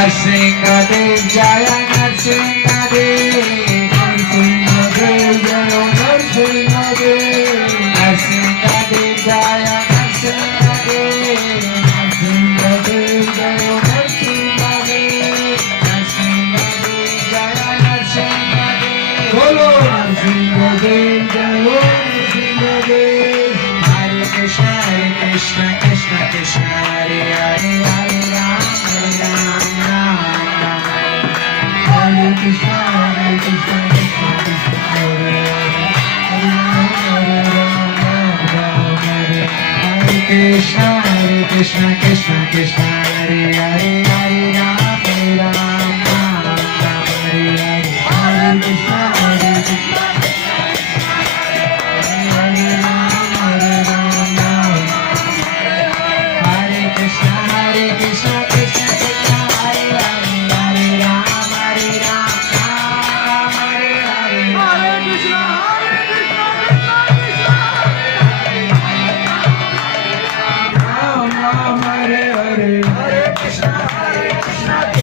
Nrsingadev Jaya Nrsingadev Nrsingadev Jaya Nrsingadev Nrsingadev Jaya Nrsingadev Nrsingadev Jaya Nrsingadev Nrsingadev Jaya Nrsingadev Bolo Nrsingadev Jaya Nrsingadev Hare Krishna Krishna Krishna Hare Hare Hare Ram Hare Krishna Krishna Krishna Hare Hare Krishna Krishna Krishna Hare Hare Hare Ram